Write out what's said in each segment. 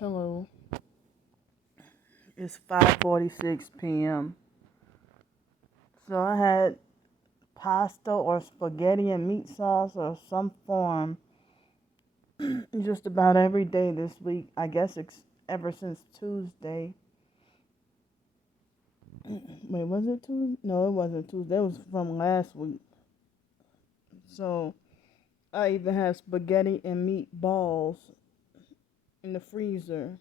Hello, it's 5:46 p.m. So I had pasta or spaghetti and meat sauce or some form just about every day this week. I guess ever since Tuesday. Wait, was it Tuesday? No, it wasn't Tuesday. It was from last week. So I even have spaghetti and meatballs in the freezer.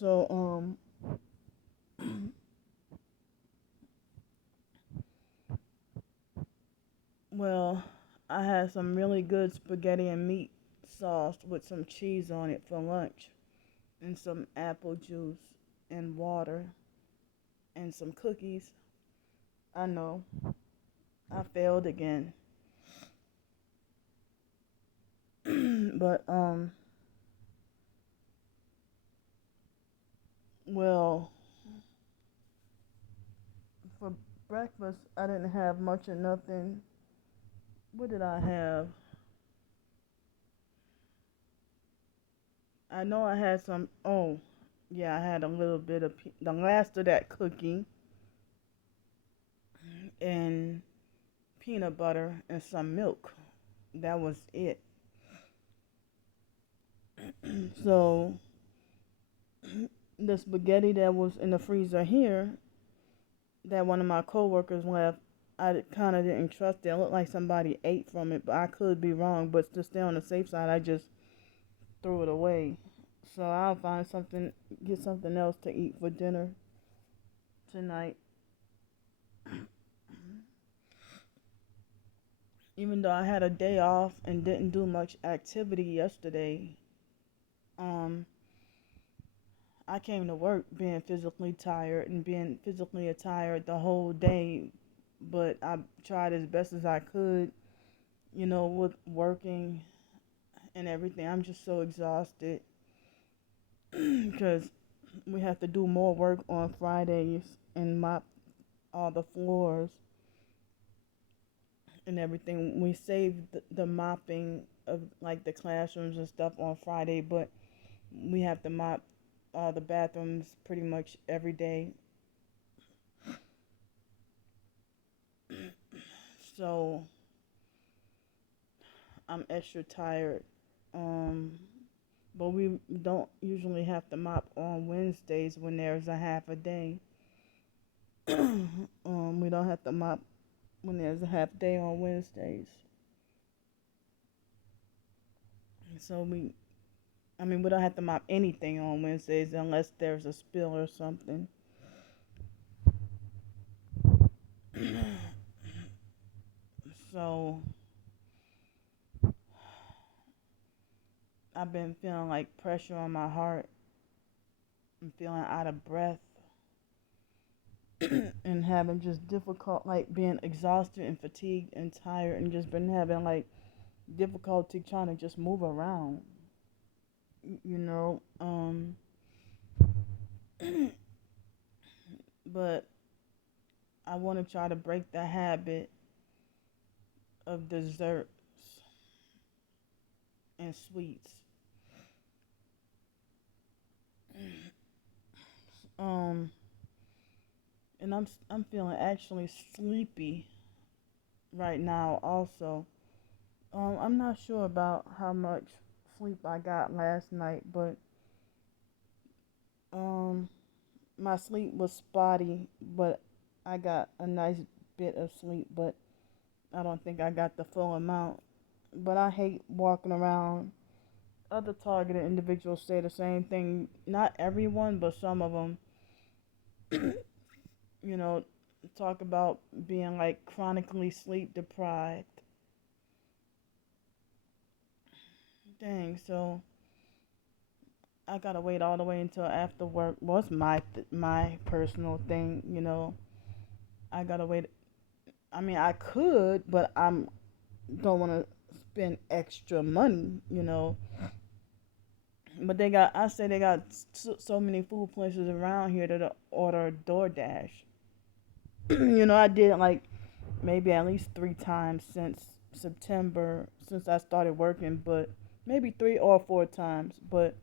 So well, I had some really good spaghetti and meat sauce with some cheese on it for lunch, and some apple juice and water and some cookies. I know, I failed again. But well, for breakfast I didn't have much of nothing. What did I have? I know I had some. Oh, yeah, I had a little bit of the last of that cookie and peanut butter and some milk. That was it. So the spaghetti that was in the freezer here, that one of my coworkers left, I kind of didn't trust it. It looked like somebody ate from it, but I could be wrong. But to stay on the safe side, I just threw it away. So I'll find something, get something else to eat for dinner tonight. Even though I had a day off and didn't do much activity yesterday, um, I came to work being physically tired and being physically tired the whole day. But I tried as best as I could, with working and everything. I'm just so exhausted because we have to do more work on Fridays and mop all the floors and everything. We saved the mopping of like the classrooms and stuff on Friday, but we have to mop all the bathrooms pretty much every day. So I'm extra tired. Um, but we don't usually have to mop on Wednesdays when there's a half a day. We don't have to mop when there's a half day on Wednesdays. So we don't have to mop anything on Wednesdays unless there's a spill or something. So I've been feeling like pressure on my heart. I'm feeling out of breath and having just difficult, like being exhausted and fatigued and tired, and just been having like difficulty trying to just move around. You know, but I want to try to break the habit of desserts and sweets. Um, and I'm feeling actually sleepy right now. Also, I'm not sure about how much sleep I got last night, but um, my sleep was spotty, but I got a nice bit of sleep, but I don't think I got the full amount. But I hate walking around. Other targeted individuals say the same thing. Not everyone, but some of them, you know, talk about being like chronically sleep deprived. Dang, so I gotta wait all the way until after work. Well, it's my personal thing. I gotta wait. I mean, I could, but I'm don't want to spend extra money. But I say they got so many food places around here that order DoorDash. I did it like maybe at least 3 times since September, since I started working, but maybe 3 or 4 times, but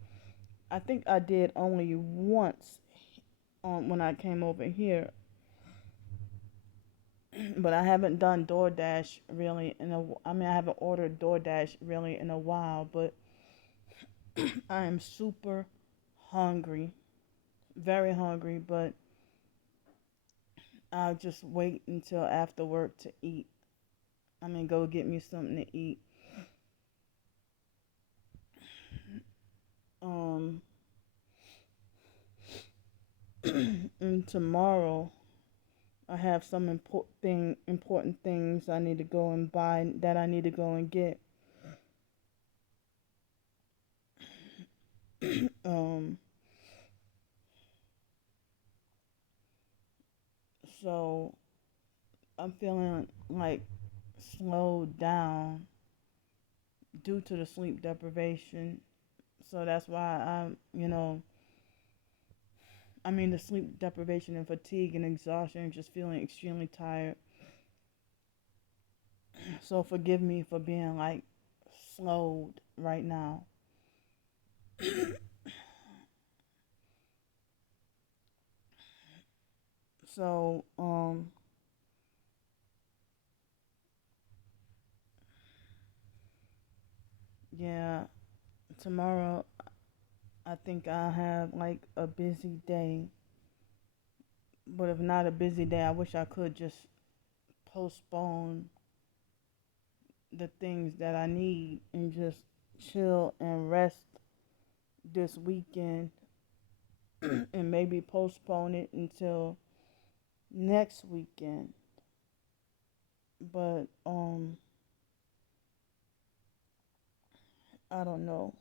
I think I did only once when I came over here. But I haven't done DoorDash really I mean, I haven't ordered DoorDash really in a while, but I am super hungry, very hungry, but I'll just wait until after work to eat. I mean, go get me something to eat. Um, and tomorrow I have some important things I need to go and buy that I need to go and get. um, so I'm feeling like slowed down due to the sleep deprivation. So that's why I mean, the sleep deprivation and fatigue and exhaustion and just feeling extremely tired. So forgive me for being like slowed right now. So, yeah, tomorrow I think I'll have like a busy day. But if not a busy day, I wish I could just postpone the things that I need and just chill and rest this weekend and maybe postpone it until next weekend. But I don't know.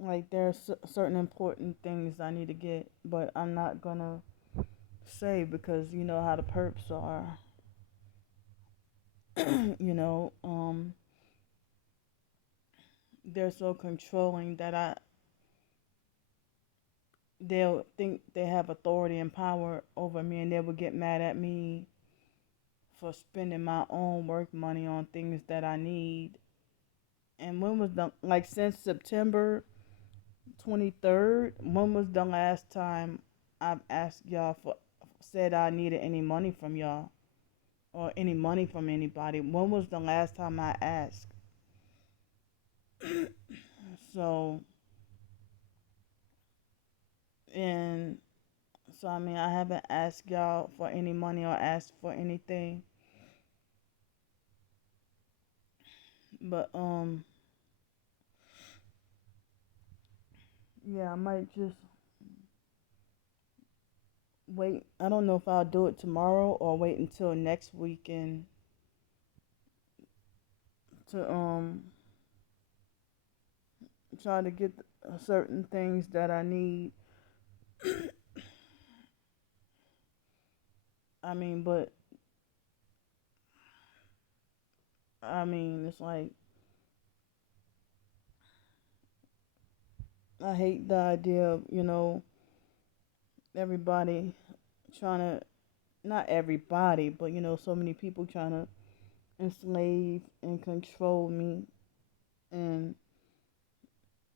Like there's certain important things I need to get, but I'm not gonna say because you know how the perps are. you know, they're so controlling that they'll think they have authority and power over me, and they will get mad at me for spending my own work money on things that I need. And when was the like since September 23rd? When was the last time I've asked y'all for said I needed any money from y'all or any money from anybody? When was the last time I asked? So and so I mean I haven't asked y'all for any money or asked for anything. But yeah, I might just wait. I don't know if I'll do it tomorrow or wait until next weekend to try to get certain things that I need. I mean, but I mean, it's like I hate the idea of, everybody trying to, not everybody, but so many people trying to enslave and control me. And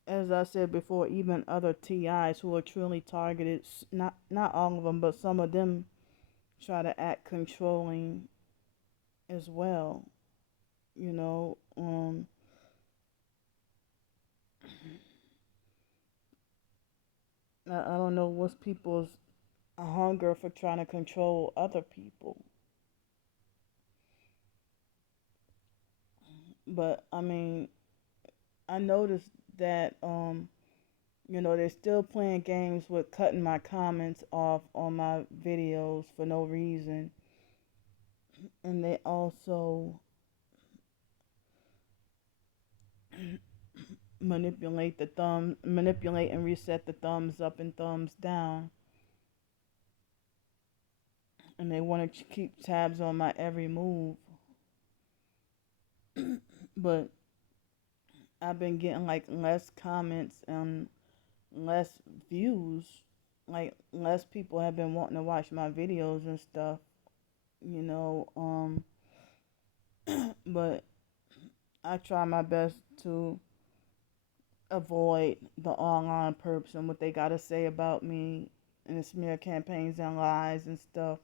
as I said before, even other TIs who are truly targeted, not all of them, but some of them try to act controlling as well. You know, I don't know what's people's hunger for trying to control other people. But I mean, I noticed that they're still playing games with cutting my comments off on my videos for no reason. And they also manipulate and reset the thumbs up and thumbs down. And they want to keep tabs on my every move. But I've been getting like less comments and less views. Like less people have been wanting to watch my videos and stuff, you know. But I try my best to avoid the online perps and what they gotta say about me and the smear campaigns and lies and stuff.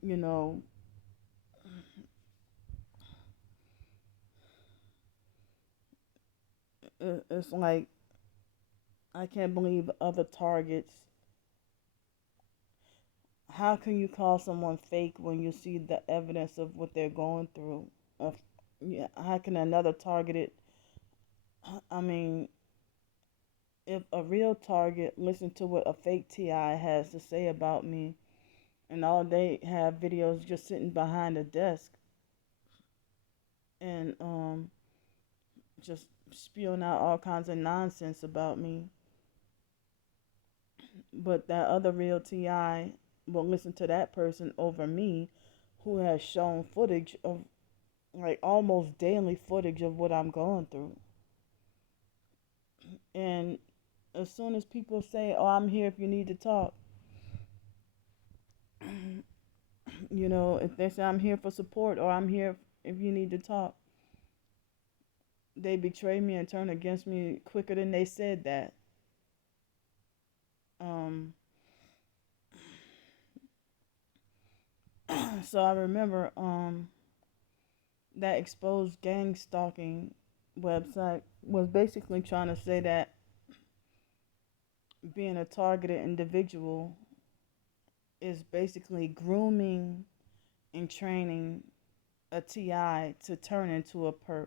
You know, it's like I can't believe other targets. How can you call someone fake when you see the evidence of what they're going through? Of, yeah, how can another targeted? I mean, if a real target listen to what a fake TI has to say about me, and all they have videos just sitting behind a desk and just spewing out all kinds of nonsense about me, but that other real TI will listen to that person over me, who has shown footage of like almost daily footage of what I'm going through. And as soon as people say, "Oh, I'm here if you need to talk," if they say I'm here for support or I'm here if you need to talk, they betray me and turn against me quicker than they said that. Um, so I remember that exposed gang stalking website was basically trying to say that being a targeted individual is basically grooming and training a TI to turn into a perp.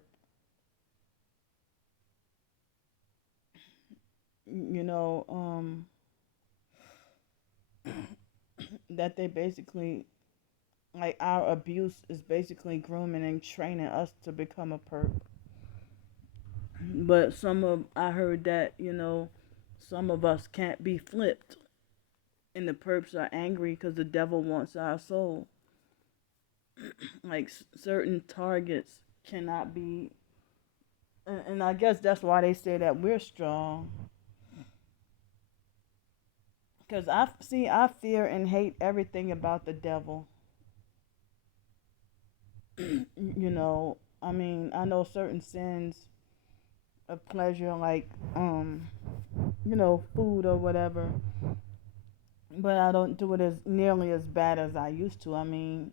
You know, that they basically, like, our abuse is basically grooming and training us to become a perp. But I heard that, some of us can't be flipped. And the perps are angry because the devil wants our soul. Like, certain targets cannot be. And I guess that's why they say that we're strong. Because I fear and hate everything about the devil. I mean, I know certain sins of pleasure, like, food or whatever, but I don't do it as nearly as bad as I used to. I mean,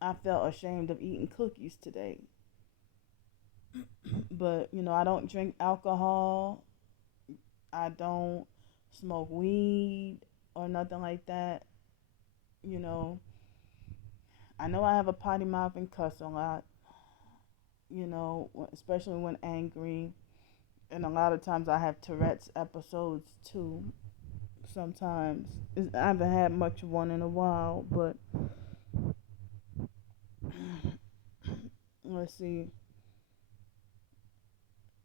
I felt ashamed of eating cookies today. But, I don't drink alcohol. I don't smoke weed or nothing like that. You know, I know I have a potty mouth and cuss a lot, especially when angry. And a lot of times I have Tourette's episodes too. Sometimes I haven't had much of one in a while, but let's see.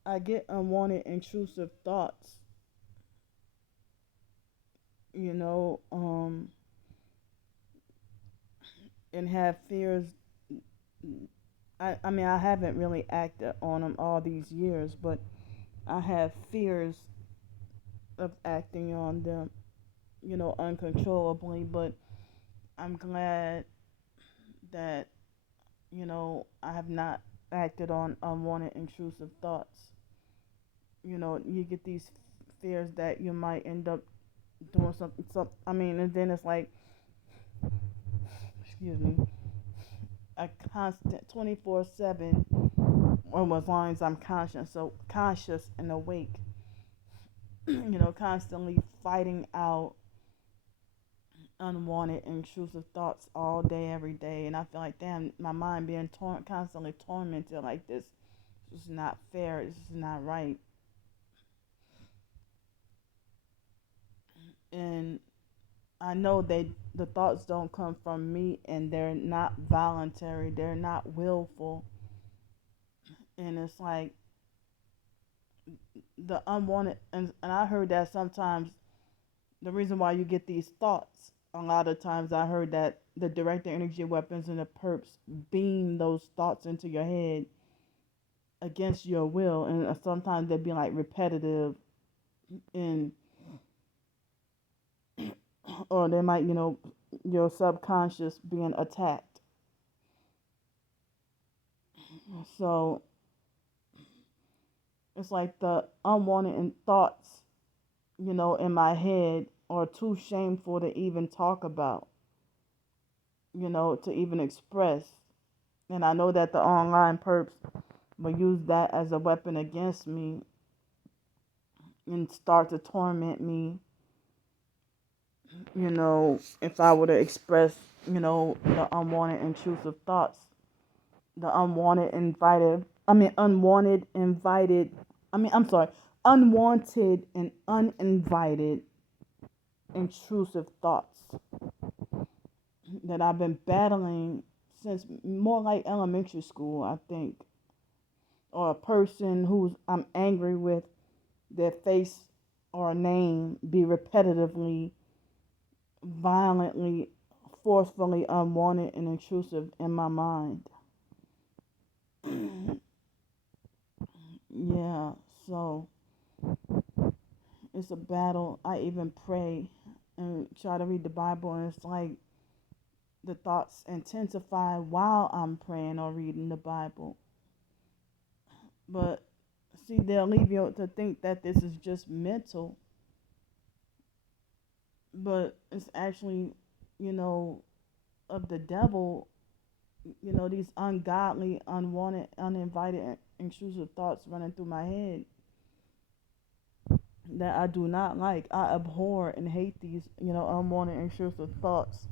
I get unwanted, intrusive thoughts, you know, um, and have fears. I mean, I haven't really acted on them all these years, but I have fears of acting on them, uncontrollably. But I'm glad that, I have not acted on unwanted, intrusive thoughts. You get these fears that you might end up doing something. I mean, and then it's like, excuse me, a constant 24/7, or as long as I'm conscious and awake. Constantly fighting out unwanted, intrusive thoughts all day, every day, and I feel like, damn, my mind being constantly tormented like this. This is not fair. This is not right. And I know the thoughts don't come from me, and they're not voluntary. They're not willful. And it's like the unwanted, and I heard that sometimes the reason why you get these thoughts, a lot of times I heard that the director energy weapons and the perps beam those thoughts into your head against your will, and sometimes they'd be like repetitive, and or they might, your subconscious being attacked. So it's like the unwanted thoughts, in my head are too shameful to even talk about, to even express. And I know that the online perps will use that as a weapon against me and start to torment me, if I were to express, the unwanted intrusive thoughts, the I'm sorry, unwanted and uninvited intrusive thoughts that I've been battling since more like elementary school, I think, or a person who's I'm angry with, their face or name be repetitively, violently, forcefully unwanted and intrusive in my mind. Yeah, so it's a battle. I even pray and try to read the Bible, and it's like the thoughts intensify while I'm praying or reading the Bible. But see, they'll leave you to think that this is just mental, but it's actually, you know, of the devil, these ungodly, unwanted, uninvited, intrusive thoughts running through my head that I do not like. I abhor and hate these, unwanted, intrusive thoughts.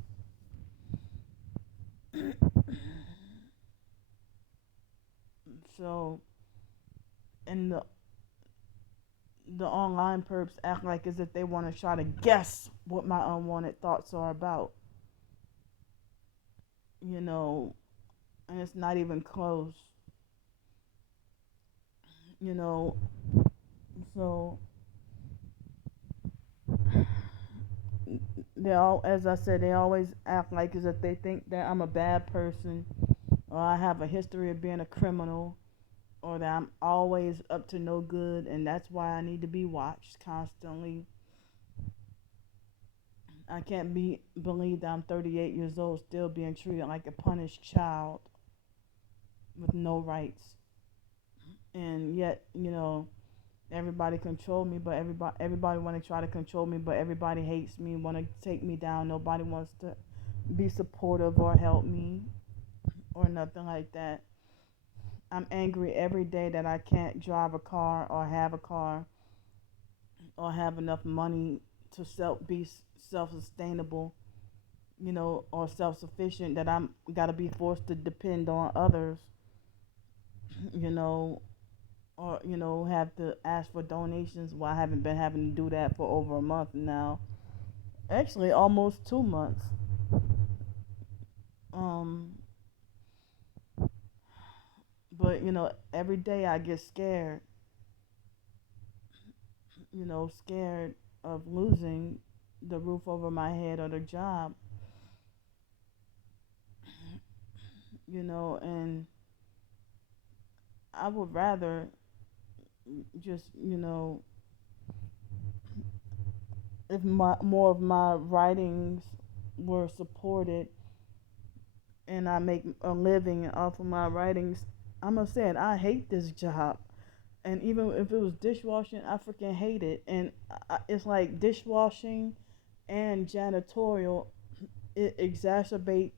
So, and the online perps act like as if they want to try to guess what my unwanted thoughts are about, and it's not even close, you know. So they all, as I said, they always act like as if they think that I'm a bad person, or I have a history of being a criminal, or that I'm always up to no good, and that's why I need to be watched constantly. I can't believe that I'm 38 years old still being treated like a punished child with no rights, and yet everybody control me, but everybody want to try to control me, but everybody hates me, want to take me down. Nobody wants to be supportive or help me or nothing like that. I'm angry every day that I can't drive a car or have a car or have enough money to be self-sustainable, or self-sufficient, that I'm got to be forced to depend on others, you know, or have to ask for donations. Well, I haven't been having to do that for over a month now. Actually, almost 2 months. Um, but every day I get scared. Scared of losing the roof over my head or the job. And I would rather just if more of my writings were supported and I make a living off of my writings. I'm gonna say it. I hate this job, and even if it was dishwashing, I freaking hate it. And it's like dishwashing and janitorial. It exacerbates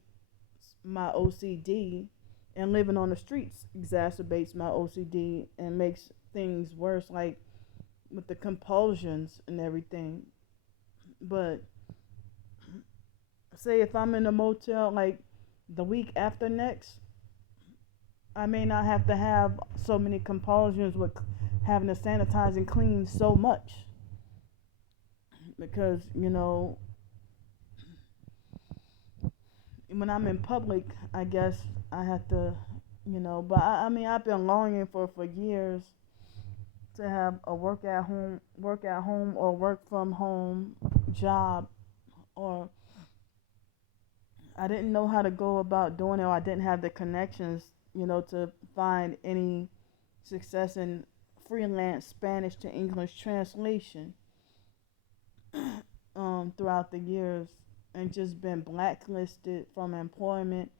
my OCD, and living on the streets exacerbates my OCD and makes things worse, like with the compulsions and everything. But say if I'm in a motel like the week after next, I may not have to have so many compulsions with having to sanitize and clean so much, because when I'm in public, I guess I have to, But I mean, I've been longing for years to have a work at home or work from home job, or I didn't know how to go about doing it, or I didn't have the connections, to find any success in freelance Spanish to English translation throughout the years, and just been blacklisted from employment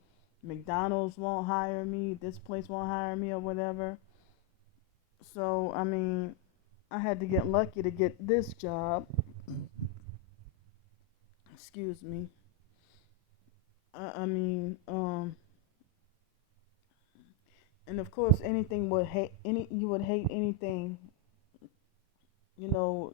McDonald's won't hire me, this place won't hire me, or whatever. So, I mean, I had to get lucky to get this job. Excuse me. I mean, and of course, anything would hate any. You would hate anything, you know.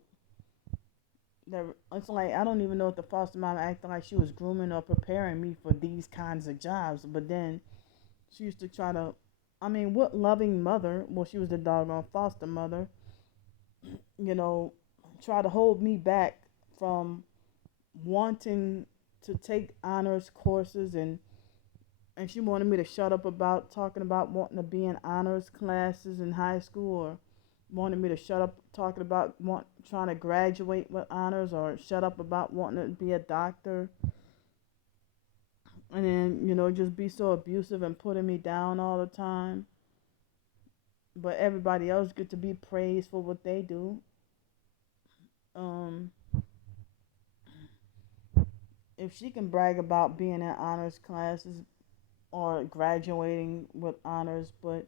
That it's like I don't even know if the foster mom acted like she was grooming or preparing me for these kinds of jobs. But then she used to try to. I mean, what loving mother? Well, she was the doggone foster mother. You know, try to hold me back from wanting to take honors courses, and she wanted me to shut up about talking about wanting to be in honors classes in high school, or wanted me to shut up talking about trying to graduate with honors, or shut up about wanting to be a doctor. And then, just be so abusive and putting me down all the time. But everybody else get to be praised for what they do. Um, if she can brag about being in honors classes or graduating with honors, but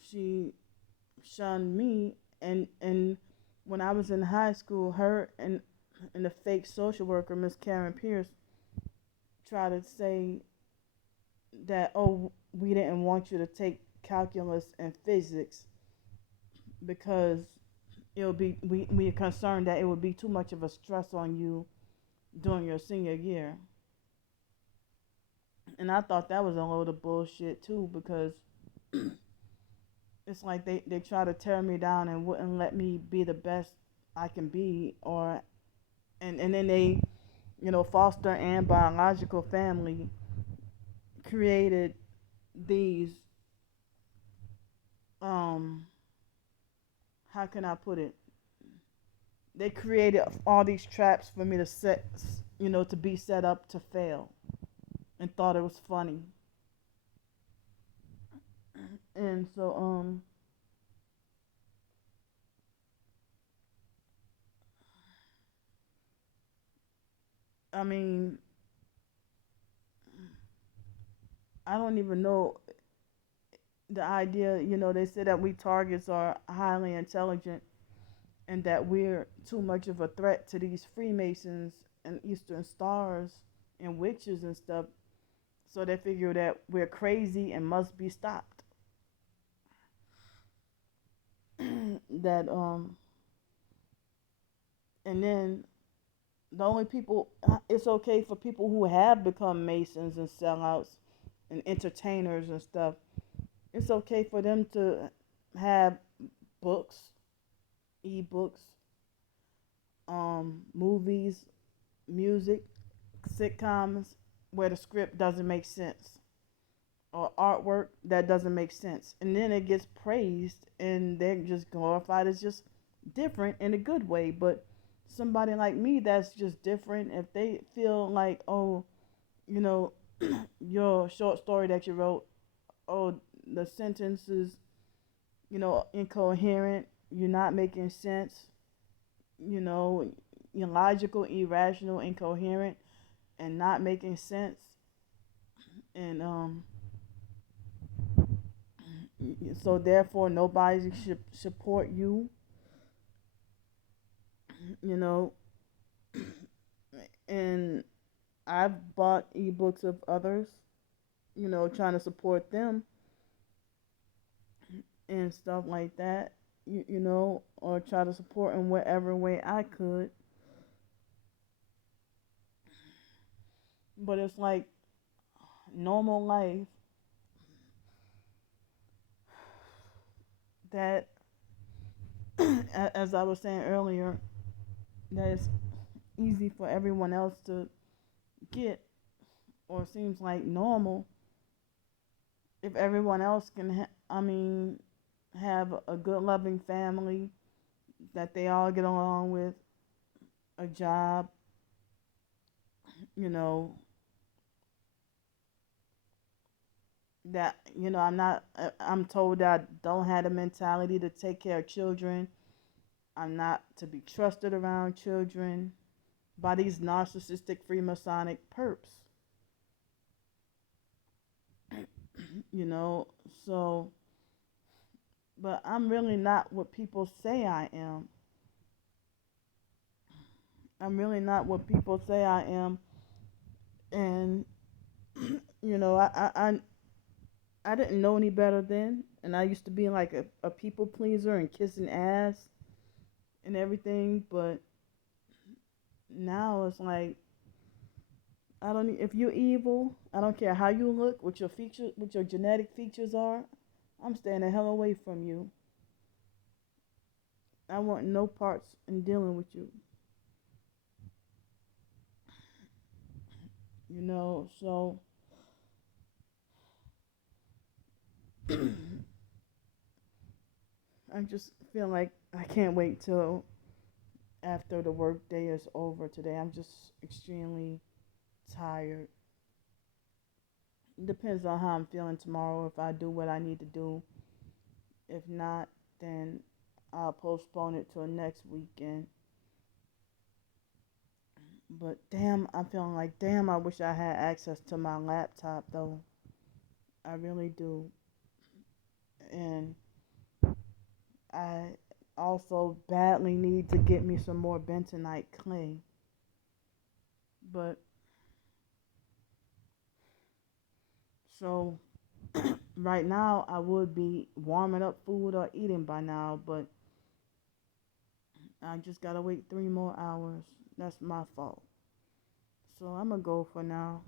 she shunned me, and when I was in high school, her and the fake social worker, Miss Karen Pierce, tried to say that, oh, we didn't want you to take calculus and physics because it would be we are concerned that it would be too much of a stress on you during your senior year. And I thought that was a load of bullshit too, because it's like they try to tear me down and wouldn't let me be the best I can be, or and then they, foster and biological family created these, um how can I put it? They created all these traps for me to to be set up to fail, and thought it was funny. And so, I mean, I don't even know the idea, they say that we targets are highly intelligent, and that we're too much of a threat to these Freemasons and Eastern Stars and witches and stuff. So they figure that we're crazy and must be stopped. that and then the only people it's okay for people who have become Masons and sellouts and entertainers and stuff. It's okay for them to have books, ebooks, movies, music, sitcoms where the script doesn't make sense, or artwork that doesn't make sense, and then it gets praised and they're just glorified as just different in a good way. But somebody like me that's just different, if they feel like, oh, you know your short story that you wrote, oh, the sentence is, incoherent, you're not making sense, you know illogical, irrational, incoherent, and not making sense, and so therefore nobody should support you, you know and I've bought ebooks of others, trying to support them and stuff like that, or try to support in whatever way I could. But it's like normal life, that as I was saying earlier, that it's easy for everyone else to get, or seems like normal, if everyone else can have a good loving family that they all get along with, a job, you know that I'm told that I don't have the mentality to take care of children, I'm not to be trusted around children by these narcissistic Freemasonic perps. you know. So, but I'm really not what people say I am. I'm really not what people say I am, and I didn't know any better then, and I used to be like a people pleaser and kissing ass and everything, but now it's like I don't. If you're evil, I don't care how you look, what your genetic features are. I'm staying the hell away from you. I want no parts in dealing with you. So I just feel like I can't wait till after the work day is over today. I'm just extremely tired. It depends on how I'm feeling tomorrow. If I do what I need to do, if not, then I'll postpone it till next weekend. But damn, I'm feeling like damn. I wish I had access to my laptop though. I really do, and I also badly need to get me some more bentonite clay. But so right now I would be warming up food or eating by now, but I just gotta wait 3 more hours. That's my fault. So I'm gonna go for now.